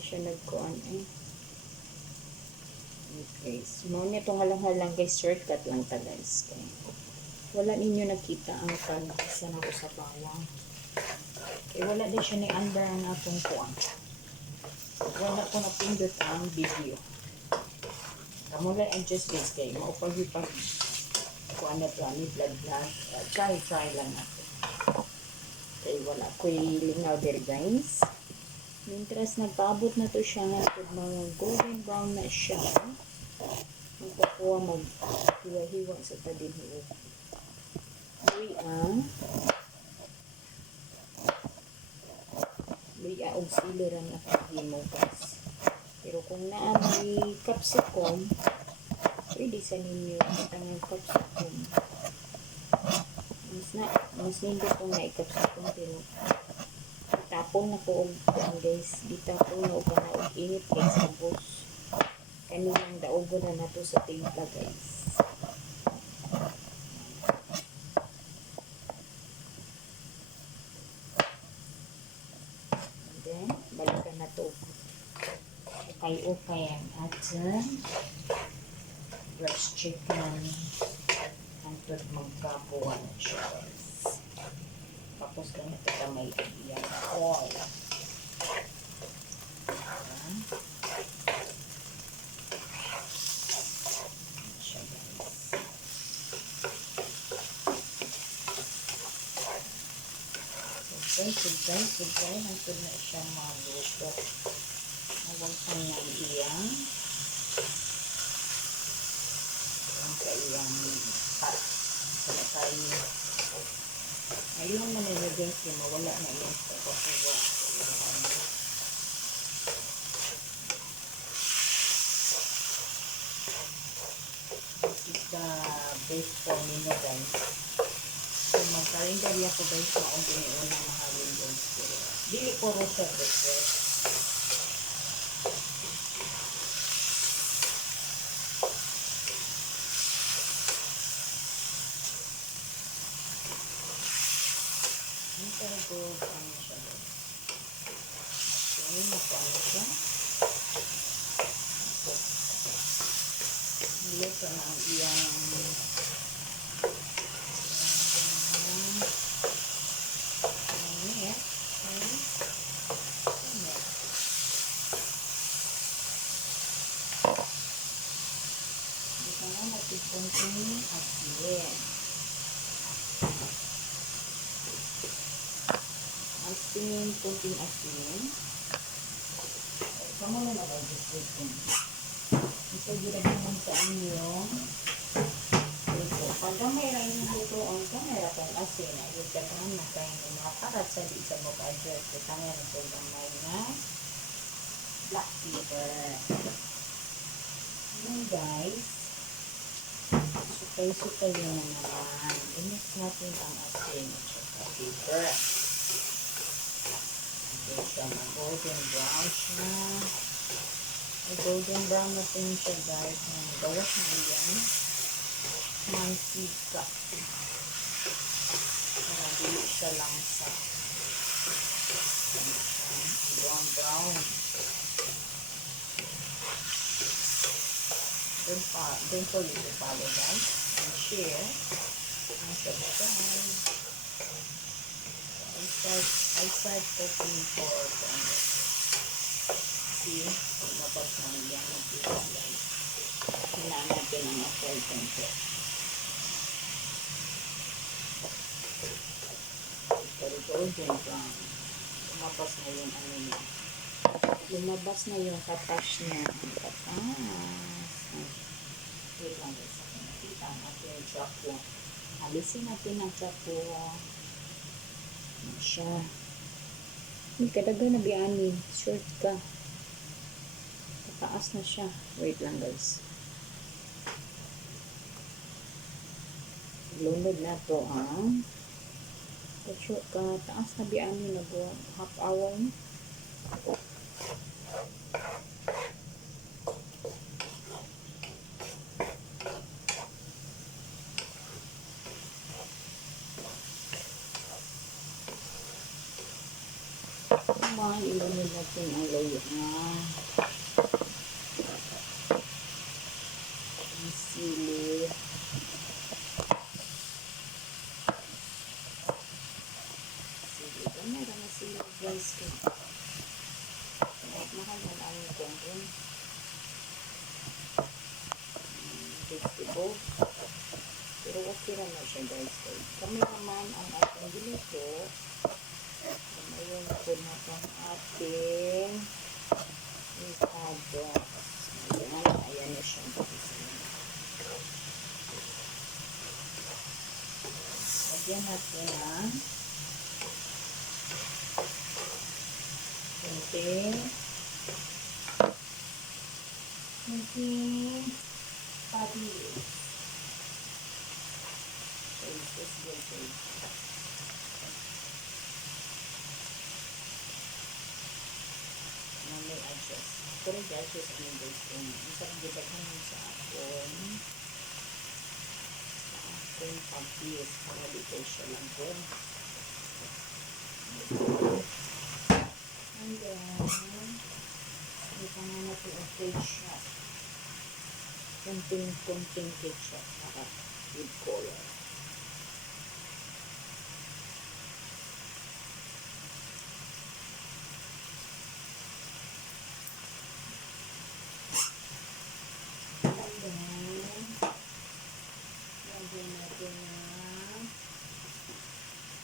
Hindi siya nagkuhan eh. Okay. So, muna itong halang-halang guys. Shortcut lang ta guys. Okay. Wala ninyo nakita ang pag-isa na ko sa bawang. Okay. Wala din siya ni under ang atong kuhan. Wala ko na pindot ang video. Kamu lang adjust guys kay maupag yung pag kuhan na ito ani vlog. Try lang natin. Okay. Wala ko lingaw there guys. Mintras nagpaabot na to siya nga mga golden brown na siya. Magpakuha mag-hiwa-hiwa sa tadinhiwa. Luya og siliran na paghimo guys. Pero kung naa may capsicum, pwede sa ninyo ang capsicum. Mas nindot kung na-capsicum pero tapon na ko og guys. Di tapon na og kana og init guys sa bus. Kanilang daogo na nato sa timpla guys. And then, balikan na to. Okay ang atin. Breast chicken. Antod magkapuan na siya guys. Tapos ganito ka may iyang oil. Sugay. Nantod na siyang maluto. Huwag pa niyang iyang pat. Sana tayo. Ayun na nilagay siya. Mawala na yung pagkakuha. This is the best for me no guys. So magkarindari ako guys na kung giniwan na mahalin guys. Dili ko ro siya guys. Ito ano siya guys. Okay, nakuha siya. Ito na ang iyang dito na natin asin. Kunting asin. Kamu na mag-adjust din. Isa gira naman sa inyo. Ito. Pag may rin yung luto ang kamera kung asin, ay huwag ka naman na kayo makaparat sa di sa mag-adjust. Ito nga na po gamay na black pepper. Ayan guys. Sukay-sukay yun naman. I-mix natin ang asin at saka pepper. Siya golden brown siya. Ay golden brown na po siya guys. Bawas na yan. Mantika. Para dili siya lang sa brown. Don't forget to follow guys. And share. And subscribe. I start cooking for see, dapat na yan mag-iwas guys. Kailangan natin ang apple konti. Golden brown. Lumabas na yung ano niya. Lumabas na yung katas niya. Ang katas. Wait lang guys. Nakita natin yung chapo. Alisin natin ang chapo. Siya. Hindi kadaga na biyanin. Short ka. Pataas na siya. Wait lang guys. Lunod na to ang short ka. Taas na biyanin na po. Half hour na. Ilunin natin ang layer na ang sili. Sili. Gamay na sili guys. Mahal ang kong vegetable. Pero okay naman siya guys. Kami naman ang ating ginito. Ngayon po na itong ating isabos. Ayan na siya. Lagyan natin ang kunting patis. So, this will take. May adjust. Pero i-adjust ang guys kung isang gibaghan sa akong patis para dito siya lang po. And then ito nga natin ang ketchup. Kunting ketchup para with color. Lagyan natin na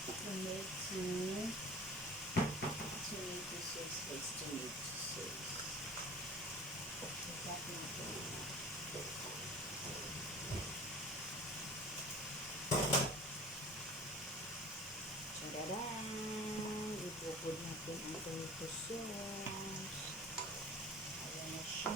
tomato sauce. Let's tomato sauce. Lagyan natin na tadadang! Ipupod natin ang tomato sauce. Ayan na siya.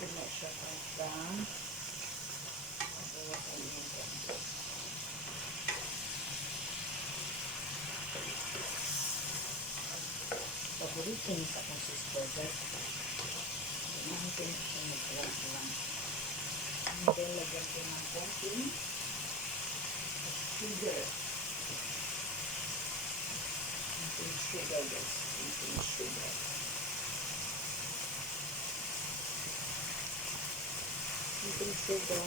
Wala siya pagkang pagkawasan niya ko. Paborito niya sa kong sister guys. Nahantin na siya magkalang-kalang. And then lagyan ko ng konting sugar. Konting sugar guys. Konting sugar. Konting sugar.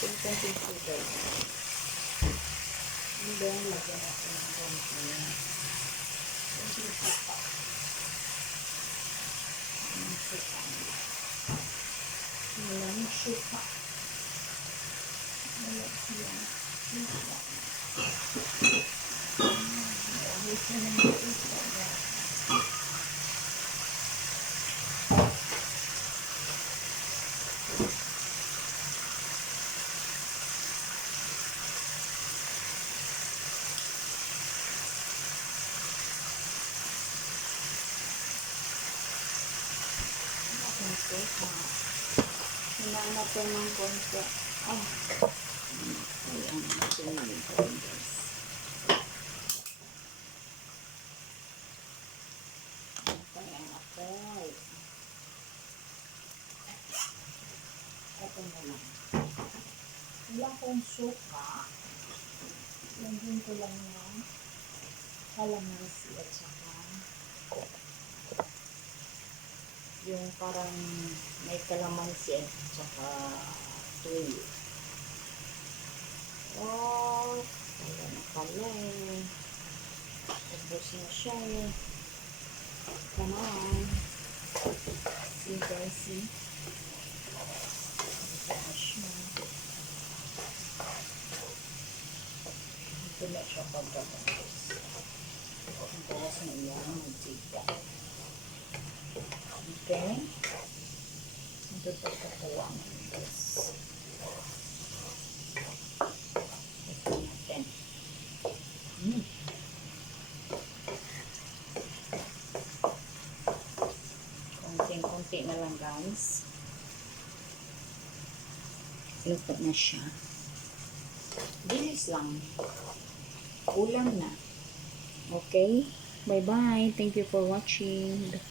Konting sugar. And then lagyan natin ng konting supa. Walang supa. Walang supa. Hinanap ko ng konti. Ayan, natin ng konti. Ayan ako. Ito na lang. Wala kong suka. Lagyan ko lang ng kalamansi at saka yung parang may kalamansi at saka tuyo. Oh, wala na pala eh. Ubus na siya eh. Come on. See guys, see? Ito na siya. Ito na siya pagkatapos. Ang bawas na iyan ang magtika. Okay? Ito pagkakuha ng guys. Ito natin. Konting-konti na lang guys. Luto na siya. Dili mabilis lang. Ulam na. Okay? Bye-bye. Thank you for watching.